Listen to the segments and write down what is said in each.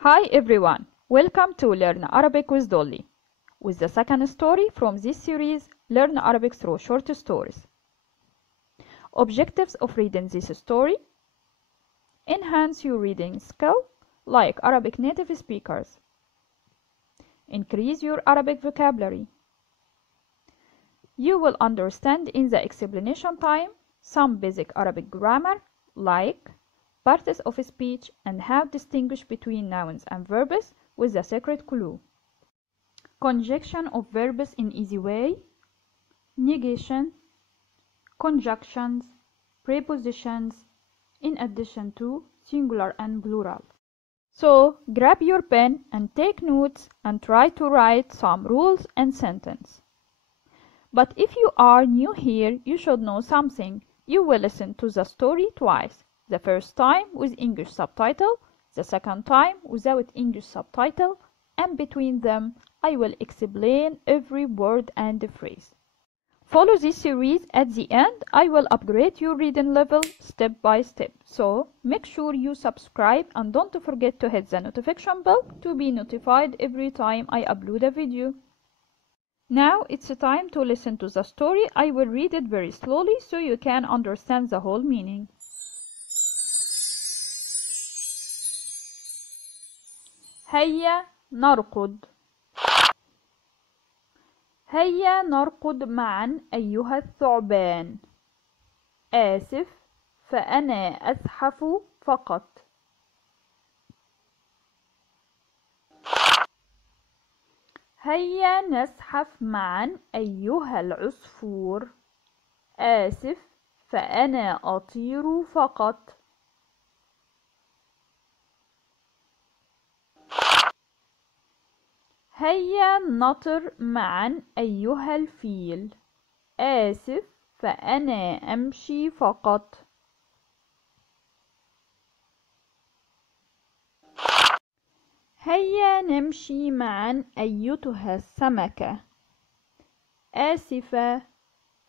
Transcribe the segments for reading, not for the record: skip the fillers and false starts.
Hi everyone, welcome to Learn Arabic with Dolly, with the second story from this series, Learn Arabic through short stories. Objectives of reading this story: enhance your reading skill like Arabic native speakers, increase your Arabic vocabulary. You will understand in the explanation time some basic Arabic grammar like parts of speech and how to distinguish between nouns and verbs with a secret clue. Conjugation of verbs in easy way, negation, conjunctions, prepositions, in addition to singular and plural. So grab your pen and take notes and try to write some rules and sentences. But if you are new here, you should know something. You will listen to the story twice. The first time with English subtitle, the second time without English subtitle, and between them I will explain every word and phrase. Follow this series. At the end I will upgrade your reading level step by step. So make sure you subscribe and don't forget to hit the notification bell to be notified every time I upload a video. Now it's time to listen to the story. I will read it very slowly so you can understand the whole meaning. هيا نرقد. هيا نرقد معا أيها الثعبان. آسف فأنا أزحف فقط. هيا نزحف معا أيها العصفور. آسف فأنا أطير فقط. هيا نطر معا أيها الفيل. آسف فأنا أمشي فقط. هيا نمشي معا أيتها السمكة. آسفة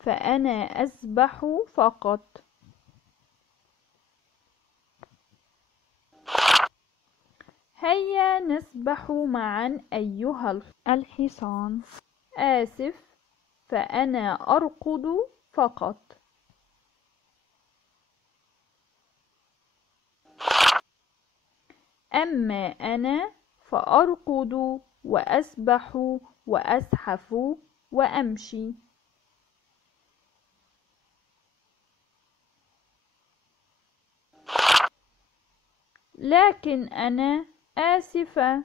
فأنا أسبح فقط. هيا نسبح معا أيها الحصان. آسف فأنا أرقد فقط. أما أنا فأرقد وأسبح وأزحف وأمشي. لكن أنا آسفة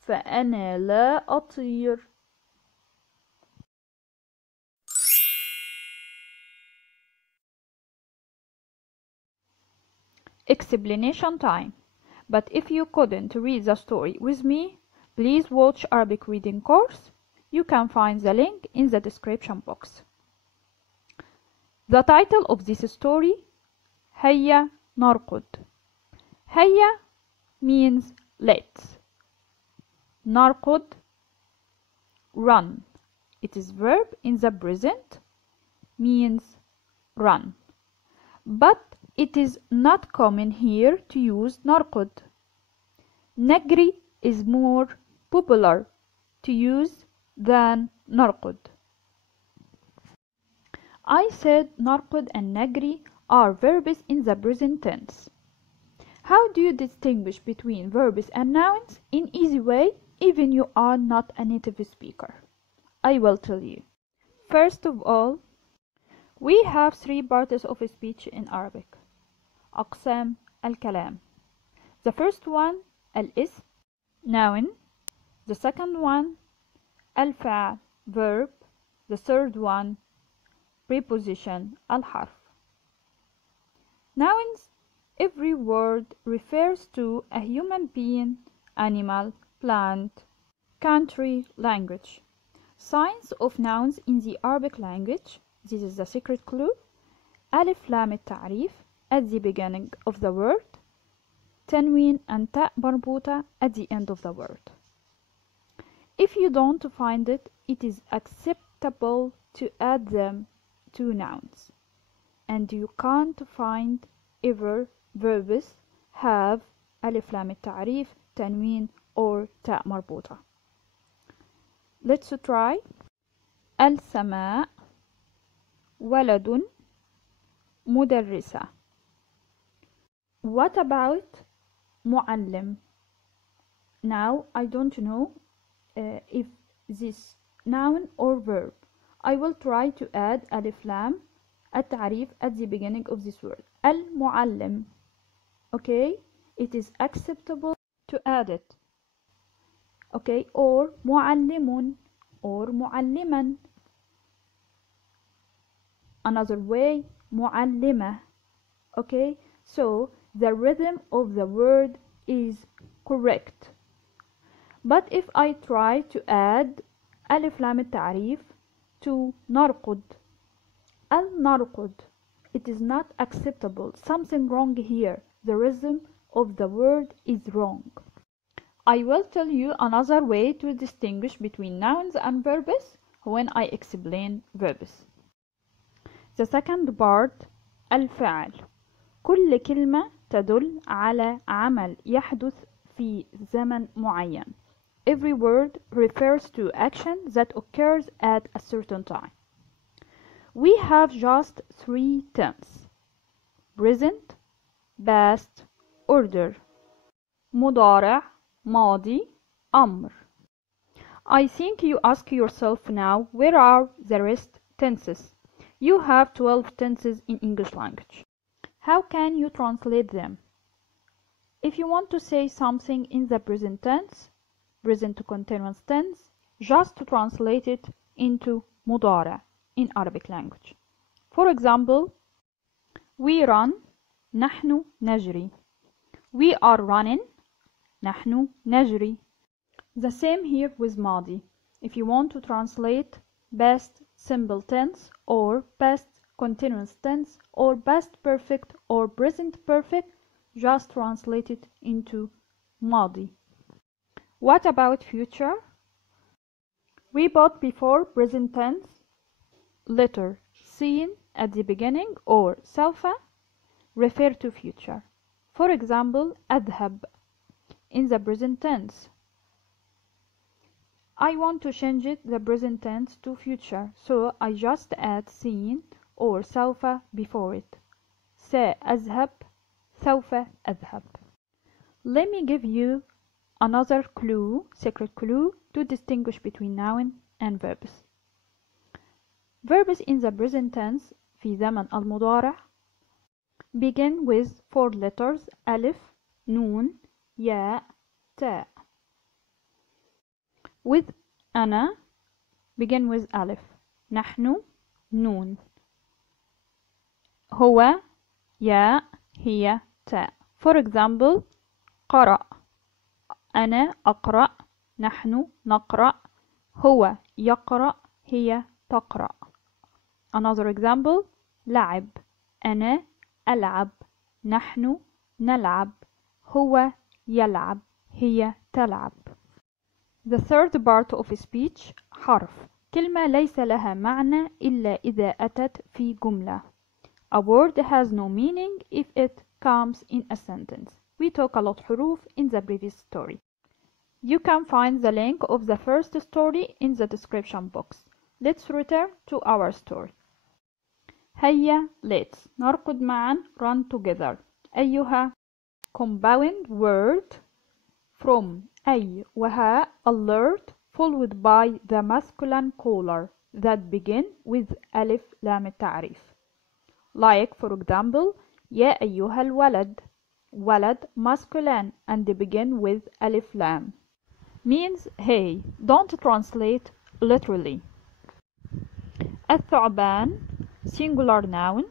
فأنا لا أطير. Explanation time. But if you couldn't read the story with me, please watch Arabic reading course. You can find the link in the description box. The title of this story: هيا نرقد. هيا means let's. نرقد, run. It is verb in the present, means run. But it is not common here to use نرقد. نجري is more popular to use than نرقد. I said نرقد and نجري are verbs in the present tense. How do you distinguish between verbs and nouns in easy way even you are not a native speaker? I will tell you. First of all, we have three parts of speech in Arabic. أقسام الكلام. The first one الاسم, noun. The second one الفعل, verb. The third one preposition, الحرف. Nouns: every word refers to a human being, animal, plant, country, language. Signs of nouns in the Arabic language. This is the secret clue. ألف لام التعريف at the beginning of the word. تنوين and تاء مربوطة at the end of the word. If you don't find it, it is acceptable to add them to nouns. And you can't find ever verbs have ألف لام التعريف تنوين or تاء مربوطة. Let's try. السماء ولد مدرسة. What about معلم? Now I don't know if this noun or verb. I will try to add ألف لام التعريف at the beginning of this word. المعلم. Okay, it is acceptable to add it. Okay, or معلم or معلما. Another way, معلمة. Okay, so the rhythm of the word is correct. But if I try to add ألف لام التعريف to نرقد, نرقد, it is not acceptable. Something wrong here. The rhythm of the word is wrong. I will tell you another way to distinguish between nouns and verbs when I explain verbs. The second part, الفعل. كل كلمة تدل على عمل يحدث في زمن معين. Every word refers to action that occurs at a certain time. We have just 3 tenses: present, past, order. مضارع, ماضي, أمر. I think you ask yourself now, where are the rest tenses? You have 12 tenses in English language. How can you translate them? If you want to say something in the present tense, present continuous tense, just to translate it into مضارع in Arabic language. For example, we run, نحن نجري. We are running, نحن نجري. The same here with ماضي. If you want to translate past simple tense or past continuous tense or past perfect or present perfect, just translate it into ماضي. What about future? We put before present tense letter seen at the beginning or سوف refer to future. For example, أذهب in the present tense. I want to change it the present tense to future, so I just add seen or سوف before it. سأذهب, سوف أذهب. Let me give you another clue, secret clue, to distinguish between noun and verbs. Verbs in the present tense في زمن المضارع begin with 4 letters ألف, نون, ياء, تاء. With أنا begin with ألف, نحن, نون, هو, ياء, هي, تاء. For example, قرأ, أنا أقرأ, نحن نقرأ, هو يقرأ, هي تقرأ. Another example, لعب, أنا ألعب, نحن نلعب, هو يلعب, هي تلعب. The third part of speech, حرف. كلمة ليس لها معنى إلا إذا أتت في جملة. A word has no meaning if it comes in a sentence. We talk a lot حروف in the previous story. You can find the link of the first story in the description box. Let's return to our story. هيا, let's نرقد معا, run together. أيها, compound word from أي وها, alert, followed by the masculine caller that begin with ألف لام التعريف. Like for example, يا أيها الولد, ولد masculine and begin with ألف لام. Means hey, don't translate literally. الثعبان singular noun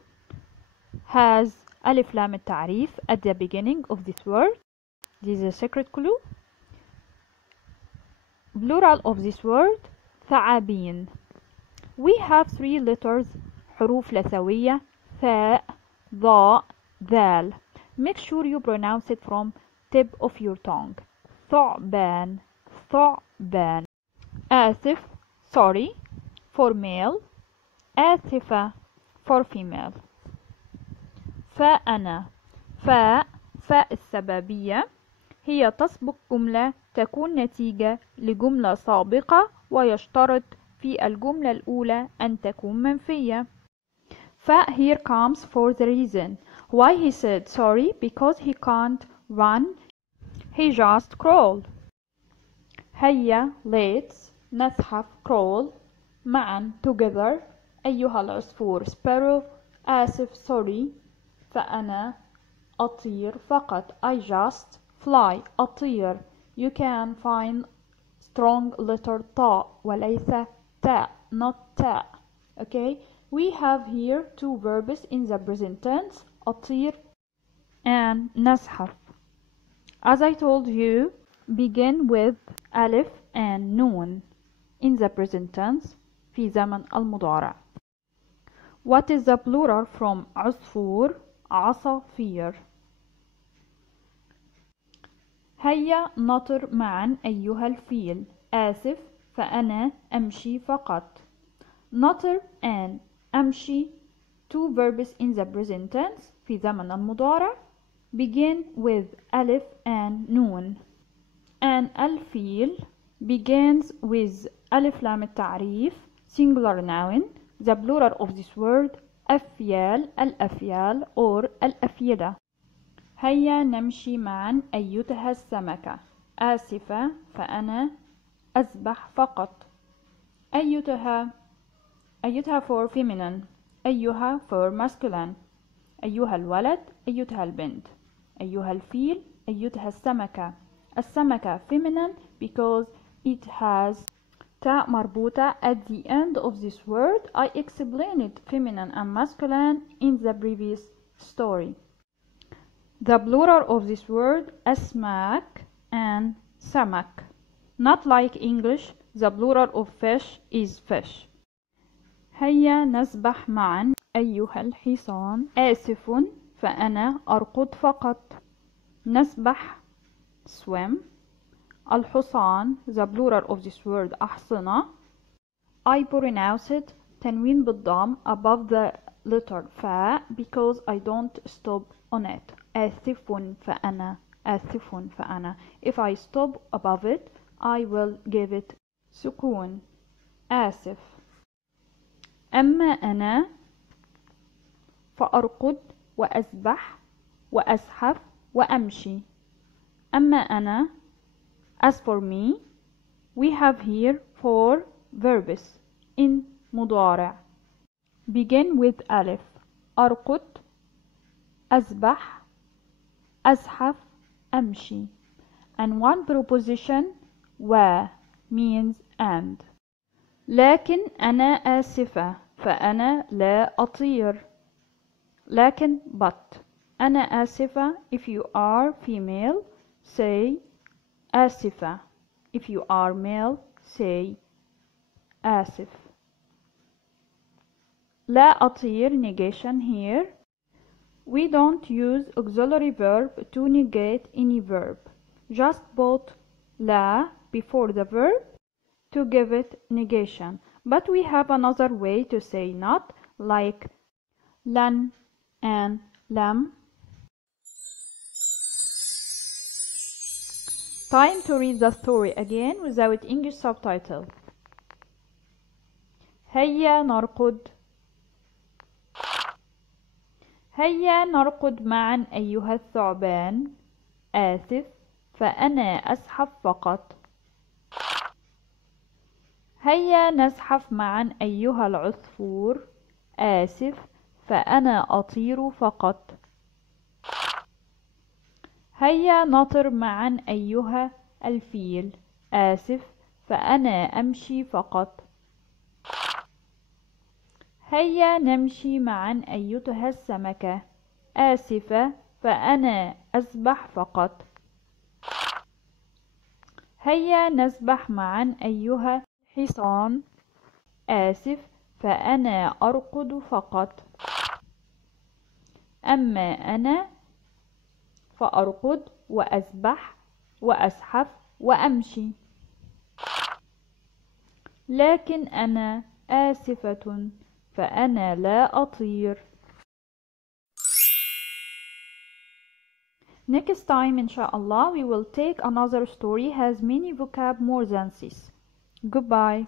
has ألف لام التعريف at the beginning of this word. This is a secret clue. Plural of this word, ثعابين. We have 3 letters, حروف لثوية, ثاء, ضاء, ذال. Make sure you pronounce it from tip of your tongue. ثعبان, ثعبان. آسف, sorry, for male. آسفة, for female. فأنا, فاء السببية, هي تسبق جملة تكون نتيجة لجملة سابقة، ويشترط في الجملة الأولى أن تكون منفية. ف here comes for the reason why he said sorry, because he can't run, he just crawled. هيا let's نزحف crawl معا together. أيها العصفور sparrow. آسف sorry. فأنا أطير فقط. I just fly. أطير. You can find strong letter تا وليس تا, not تا. Okay, we have here two verbs in the present tense, أطير and نزحف. As I told you, begin with ألف and نون in the present tense في زمن المضارع. What is the plural from عصفور؟ عصافير. هيا نطر معا أيها الفيل. آسف فأنا أمشي فقط. نطر and أمشي two verbs in the present tense في زمن المضارع begin with ألف and نون. and الفيل begins with ألف لام التعريف singular noun. The plural of this word أفيال, الأفيال or الأفيلة. هيا نمشي معا أيتها السمكة. آسفة فأنا أسبح فقط. أيتها for feminine. أيها for masculine. أيها الولد, أيتها البنت. أيها الفيل, أيتها السمكة. السمكة feminine because it has تاء مربوطة at the end of this word. I explained feminine and masculine in the previous story. The plural of this word أسماك and سمك. Not like English, the plural of fish is fish. هيا نسبح معا أيها الحصان. آسف فأنا أرقد فقط. نسبح swim. الحصان the plural of this word أحصنة. I pronounced تنوين بالضم above the letter فا because I don't stop on it. آسف فأنا. آسف فأنا. If I stop above it I will give it سكون. آسف. أما أنا فأرقد وأسبح وأزحف وأمشي. أما أنا as for me, we have here four verbs in مضارع. Begin with ألف. أرقد, أسبح, أزحف, أمشي. And one preposition و means and. لكن أنا آسفة فأنا لا أطير. لكن but. أنا آسفة if you are female say آسفة. If you are male say آسف. لا أطير negation here. We don't use auxiliary verb to negate any verb. Just put لا before the verb to give it negation. But we have another way to say not, like لن and لم. Time to read the story again without English subtitle. هيا نرقد. هيا نرقد معا أيها الثعبان. آسف فأنا أزحف فقط. هيا نزحف معا أيها العصفور. آسف فأنا أطير فقط. هيا نطر معا أيها الفيل. آسف فأنا أمشي فقط. هيا نمشي معا أيتها السمكة. آسفة فأنا أسبح فقط. هيا نسبح معا أيها الحصان. آسف فأنا أرقد فقط. أما أنا فأرقد وأسبح وأزحف وأمشي. لكن أنا آسفة فأنا لا أطير. Next time, inshallah, we will take another story has many vocab more than this. Goodbye.